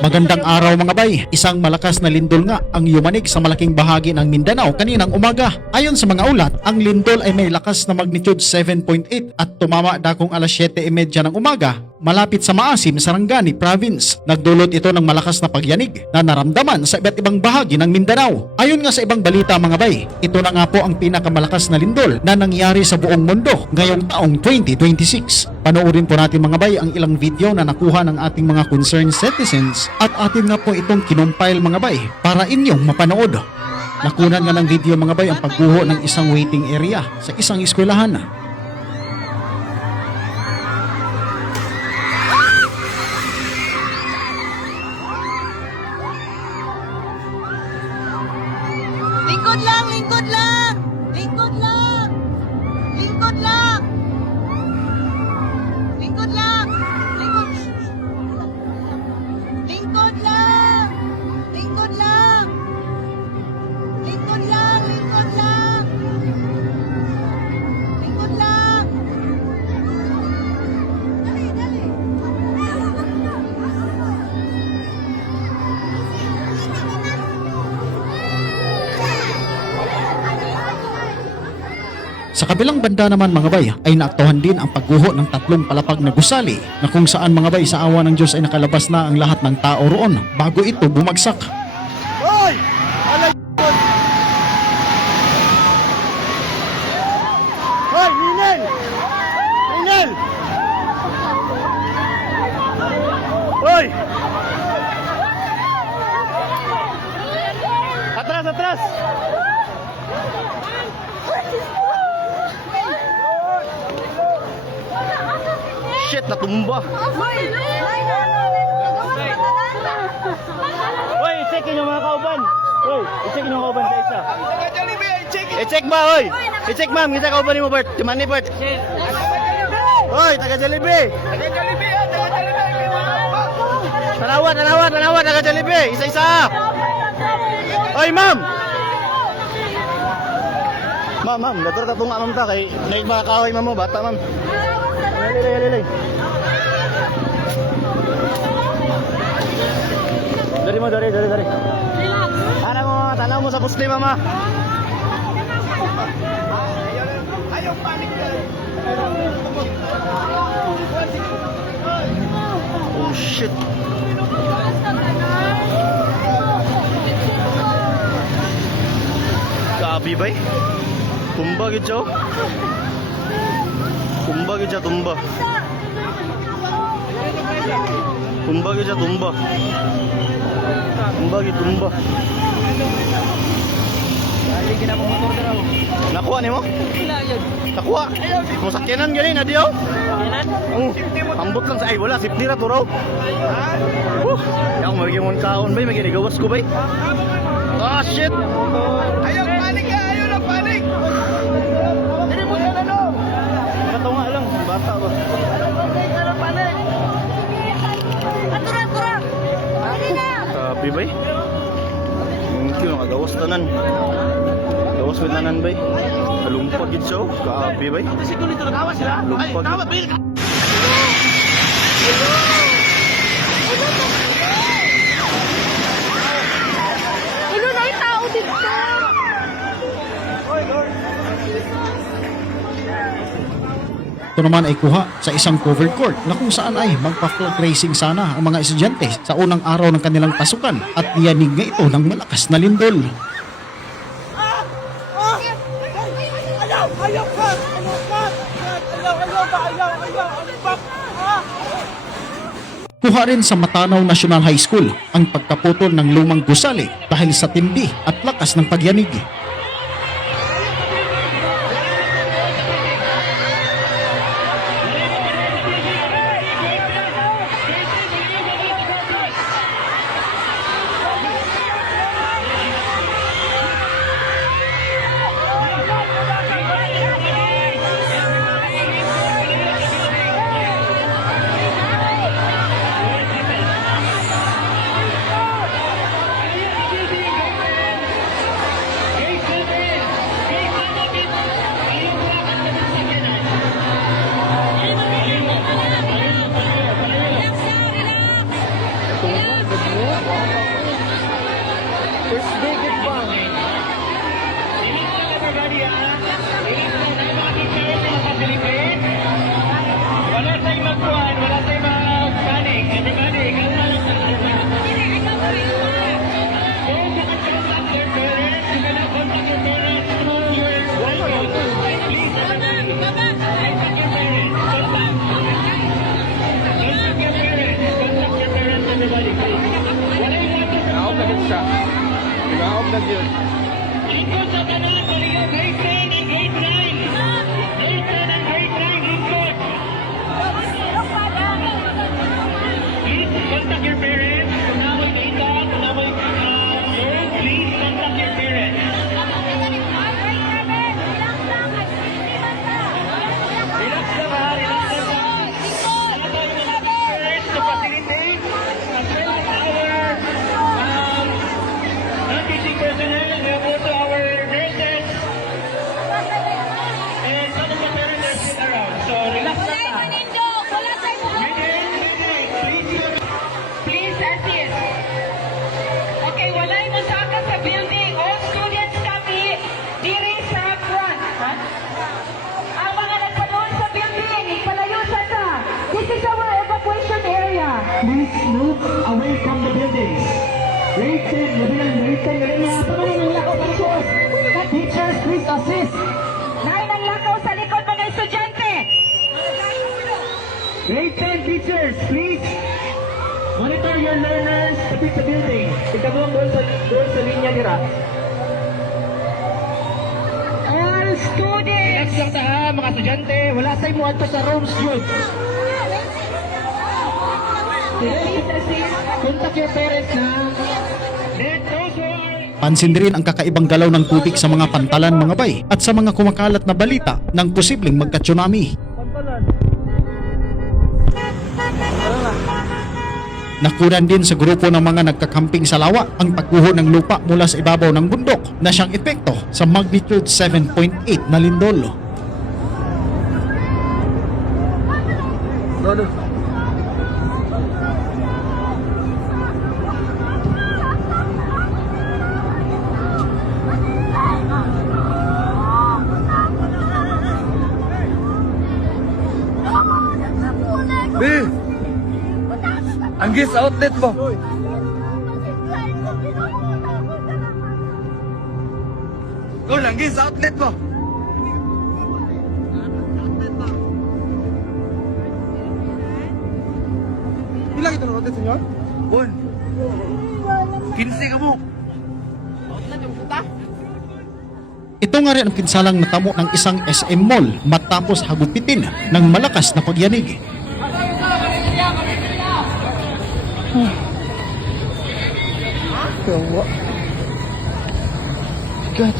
Magandang araw mga bay, isang malakas na lindol nga ang yumanig sa malaking bahagi ng Mindanao kaninang umaga. Ayon sa mga ulat, ang lindol ay may lakas na magnitude 7.8 at tumama dakong alas 7:30 ng umaga malapit sa Maasim, Sarangani Province. Nagdulot ito ng malakas na pagyanig na naramdaman sa iba't ibang bahagi ng Mindanao. Ayon nga sa ibang balita mga bay, ito na nga po ang pinakamalakas na lindol na nangyari sa buong mundo ngayong taong 2026. Panoorin po natin mga bay ang ilang video na nakuha ng ating mga concerned citizens at atin nga po itong kinumpile mga bay para inyong mapanood. Nakunan nga ng video mga bay ang pagguho ng isang waiting area sa isang eskwelahan. Lingkod lang, lingkod lang! Lingkod lang! Lingkod lang! Lingkod lang! Lingkod... Lingkod lang! Lingkod lang! Lingkod lang! Lingkod lang! Lingkod lang! Dali, dali! Sa kabilang banda naman mga bay ay naaktuhan din ang pagguho ng tatlong palapag na gusali na kung saan mga bay sa awa ng Diyos ay nakalabas na ang lahat ng tao roon bago ito bumagsak. Hoy! Alay! Hoy, Ninel! Ninel! Hoy! Atras, atras! Shit, natumba! Hoy, i-check yung mga kauban! Hoy, i-check yung mga kauban sa isa! I-check ba, hoy! I-check ma'am, kita kauban mo, Bert! Timani, Bert! Hoy, taga Jollibee! Tanawa, tanawa, tanawa, taga Jollibee! Isa-isa! Hoy, ma'am! Ma'am, dator ka tunga ma'am ta kay naik mga kahoy ma'am mo, bata ma'am. Lili. Dari mo, dari. Tanaw mo sa puste mama. Ayaw panik ka. Oh shit. Kabi bay? Tumba gid siya. Tumba gid siya, tumba. Tumba gid siya, tumba. Tumba gid, tumba. Dali kina mo motor daw. Nakuha nimo? Wala yun. Nakuha. Musakyanan gani na diyo? Sakyanan? Ambot lang sa ay wala, safety ra to raw. Yang magiging mon kaon bay, magigawas ko bay. Ah shit. Ayaw panik ka, ayaw na panik. Dili mo yan ano. Katunga lang, bata ba? Ayaw panik. Atura. Dali na. Kapi bay. Mungkin nakagawas tanan. Gawas with nanan bay. Kalumpag gid siya, kapi bay. Siguro dito nagawas sila. Lumpag. Tama bay. Ito naman ay kuha sa isang covered court na kung saan ay magpa-float racing sana ang mga estudyante sa unang araw ng kanilang pasukan at niyanig nga ito ng malakas na lindol. Kuha rin sa Matanaw National High School ang pagkaputol ng lumang gusali dahil sa tindi at lakas ng pagyanig. First biggest bang. Wala tayong magkuhan, wala tayong mag-panic. Everybody, kalma lang sa kalma. Don't contact your parents. You cannot contact your parents through your cell phone. Please, everybody. Contact your parents. Contact your parents. Contact your parents, everybody, please. Wala yung water. Nakaop na dito siya. Nakaop na dito. Lingkod sa tanan, Korea, grade 10 and grade 9. Grade 10 and grade 9, lingkod. Please contact your parents. Kung namoy data, kung namoy loan, please contact your parents. Relax lang ha, relax lang ha. Ano tayo mga parents to facilitate as well as our non-teaching personnel and also our nurses and some of the parents are still around. So relax lang ha. Please assist. Okay, walay masakat sa building. All students kami diri sa front. Ha? Ang mga nagpanood sa building, palayusan na. This is our evacuation area. Please move away from the buildings. Grade 10, mabilang grade 10 na rin niya. Paano nang lakaw ng suos? Teachers, please assist. Nain ang lakaw sa likod mga estudyante. Grade 10 teachers, please. Monitor your learners kapit sa building. Ikaw doon sa linya nila. All students. Relax lang ta ha, mga estudyante. Wala tayong muad pa sa rooms yun. Please assist. Contact your parents na. Then those who are Pansin din ang kakaibang galaw ng tubig sa mga pantalan mga bay at sa mga kumakalat na balita ng posibleng magka-tsunami. Nakunan din sa grupo ng mga nagkakamping sa lawa ang pagguho ng lupa mula sa ibabaw ng bundok na siyang epekto sa magnitude 7.8 na lindol. Lolo. Be! Anggis outlet mo! Gol, anggis outlet mo! Ilang ito ng outlet, senyor? Bon! 15 ka mo! Ito nga rin ang pinsalang natamo ng isang SM mall matapos hagupitin ng malakas na pagyanig. God.